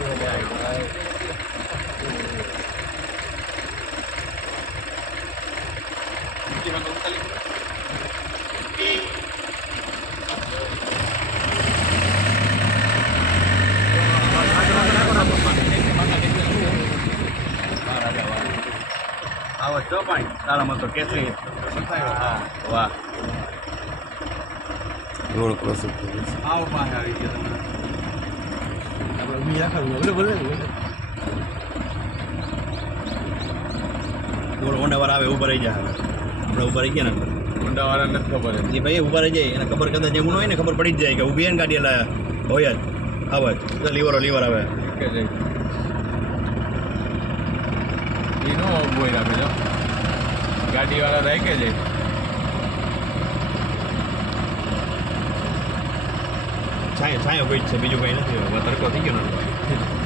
આવો ચો પાણી તારામાં તો કેસરી વાહ રોડ ક્રોસ આવો પાસે આવી ગયો ઊંડાવાળા આવે ઉભા રહી જાય આપણે ઉભા રહી ગયા ને ઊંડાવાળા નથી ખબર એ ભાઈ ઉભા રહી જાય એને ખબર કદાચ એવું હોય ને ખબર પડી જ જાય કે ઊભી ને ગાડી એટલે હોય જ આવે લીવર આવે એ નો બોય રાખે જો ગાડીવાળા રાખે છે છાંયો કોઈ છે બીજું કંઈ નથી તડકો થઈ ગયો ને